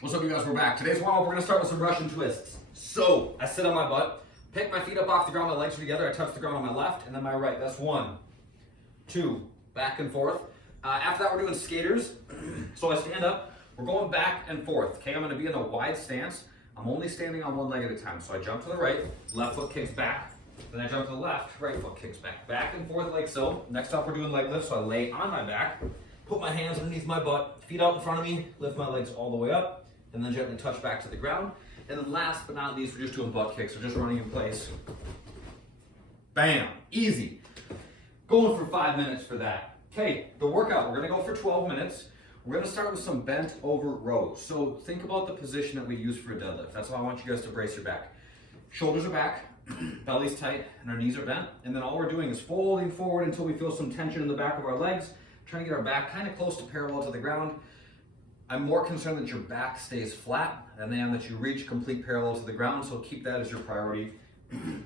What's up, you guys? We're back. Today's warm-up, we're going to start with some Russian twists. So, I sit on my butt, pick my feet up off the ground, my legs are together, I touch the ground on my left, and then my right. That's 1, 2, back and forth. After that, we're doing skaters. So I stand up, we're going back and forth. Okay, I'm going to be in a wide stance. I'm only standing on one leg at a time. So I jump to the right, left foot kicks back, then I jump to the left, right foot kicks back. Back and forth like so. Next up, we're doing leg lifts, so I lay on my back, put my hands underneath my butt, feet out in front of me, lift my legs all the way up, and then gently touch back to the ground. And then last but not least, we're just doing butt kicks, so just running in place. Bam, easy. Going for 5 minutes for that. Okay, the workout, we're gonna go for 12 minutes. We're gonna start with some bent over rows. So think about the position that we use for a deadlift. That's how I want you guys to brace your back. Shoulders are back, belly's tight, and our knees are bent. And then all we're doing is folding forward until we feel some tension in the back of our legs, trying to get our back kind of close to parallel to the ground. I'm more concerned that your back stays flat than I am that you reach complete parallel to the ground, so keep that as your priority.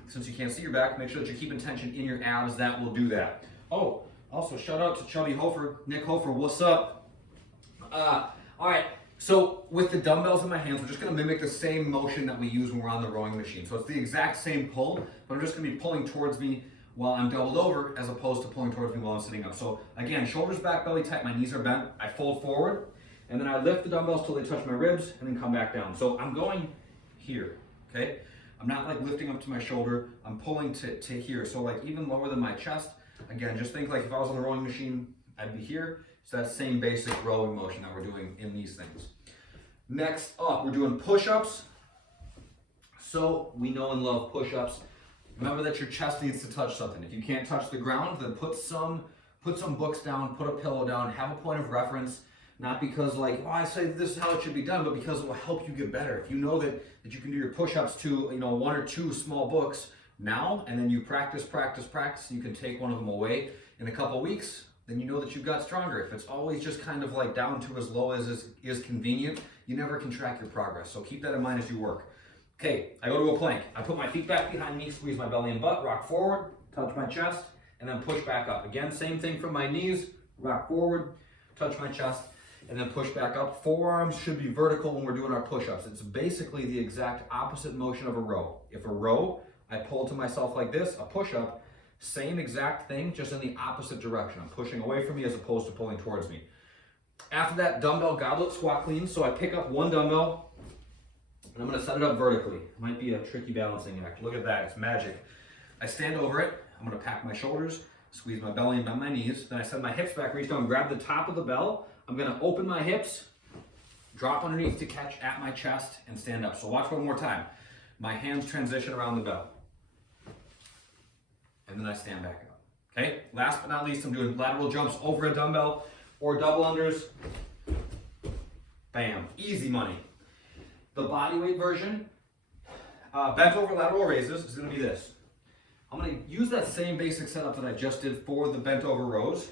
Since you can't see your back, make sure that you're keeping tension in your abs. That will do that. Oh, also shout out to Chubby Hofer, Nick Hofer, what's up? All right, so with the dumbbells in my hands, we're just gonna mimic the same motion that we use when we're on the rowing machine. So it's the exact same pull, but I'm just gonna be pulling towards me while I'm doubled over as opposed to pulling towards me while I'm sitting up. So again, shoulders back, belly tight, my knees are bent, I fold forward, and then I lift the dumbbells till they touch my ribs and then come back down. So I'm going here, okay? I'm not like lifting up to my shoulder, I'm pulling to here. So like even lower than my chest. Again, just think like if I was on the rowing machine, I'd be here. So that same basic rowing motion that we're doing in these things. Next up, we're doing push-ups. So we know and love push-ups. Remember that your chest needs to touch something. If you can't touch the ground, then put some books down, put a pillow down, have a point of reference. Not because like, oh, I say this is how it should be done, but because it will help you get better. If you know that you can do your push-ups to 1 or 2 small books now, and then you practice, you can take one of them away in a couple weeks, then you know that you've got stronger. If it's always just kind of like down to as low as is convenient, you never can track your progress. So keep that in mind as you work. Okay, I go to a plank. I put my feet back behind me, squeeze my belly and butt, rock forward, touch my chest, and then push back up. Again, same thing from my knees, rock forward, touch my chest, and then push back up. Forearms should be vertical when we're doing our push-ups. It's basically the exact opposite motion of a row. If a row, I pull to myself like this, a push-up, same exact thing, just in the opposite direction. I'm pushing away from me as opposed to pulling towards me. After that, dumbbell goblet squat clean. So I pick up one dumbbell, and I'm gonna set it up vertically. It might be a tricky balancing act. Look at that, it's magic. I stand over it, I'm gonna pack my shoulders, squeeze my belly and bend my knees. Then I send my hips back, reach down, grab the top of the bell. I'm gonna open my hips, drop underneath to catch at my chest, and stand up. So watch one more time. My hands transition around the bell. And then I stand back up. Okay, last but not least, I'm doing lateral jumps over a dumbbell or double unders. Bam, easy money. The body weight version, bent over lateral raises, is gonna be this. I'm gonna use that same basic setup that I just did for the bent over rows.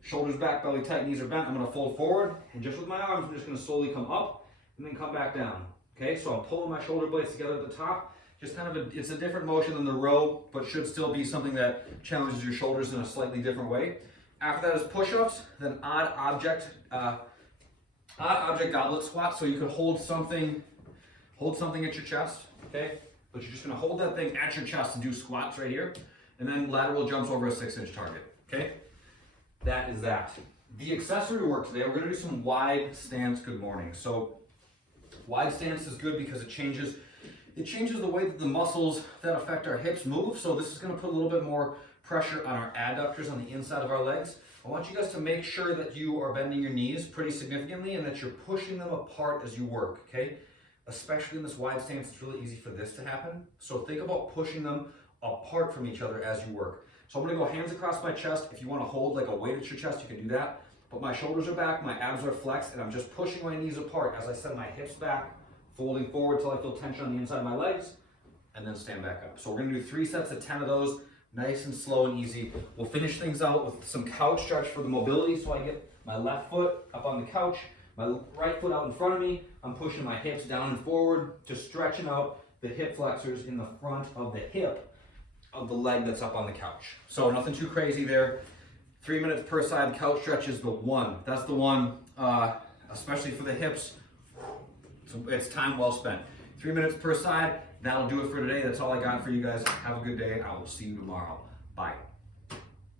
Shoulders back, belly tight, knees are bent. I'm gonna fold forward, and just with my arms, I'm just gonna slowly come up and then come back down. Okay, so I'm pulling my shoulder blades together at the top. Just kind of it's a different motion than the row, but should still be something that challenges your shoulders in a slightly different way. After that is push-ups, then odd object goblet squat. So you could hold something at your chest, okay? But you're just gonna hold that thing at your chest and do squats right here, and then lateral jumps over a 6-inch target, okay? That is that. The accessory work today, we're gonna do some wide stance good morning. So wide stance is good because it changes the way that the muscles that affect our hips move. So this is gonna put a little bit more pressure on our adductors on the inside of our legs. I want you guys to make sure that you are bending your knees pretty significantly and that you're pushing them apart as you work, okay? Especially in this wide stance, it's really easy for this to happen. So think about pushing them apart from each other as you work. So I'm gonna go hands across my chest. If you wanna hold like a weight at your chest, you can do that. But my shoulders are back, my abs are flexed, and I'm just pushing my knees apart as I send my hips back, folding forward till I feel tension on the inside of my legs, and then stand back up. So we're gonna do 3 sets of 10 of those, nice and slow and easy. We'll finish things out with some couch stretch for the mobility. So I get my left foot up on the couch, my right foot out in front of me. I'm pushing my hips down and forward, just stretching out the hip flexors in the front of the hip of the leg that's up on the couch. So nothing too crazy there. 3 minutes per side couch stretch is the one. That's the one, especially for the hips. It's time well spent. 3 minutes per side. That'll do it for today. That's all I got for you guys. Have a good day. I will see you tomorrow. Bye.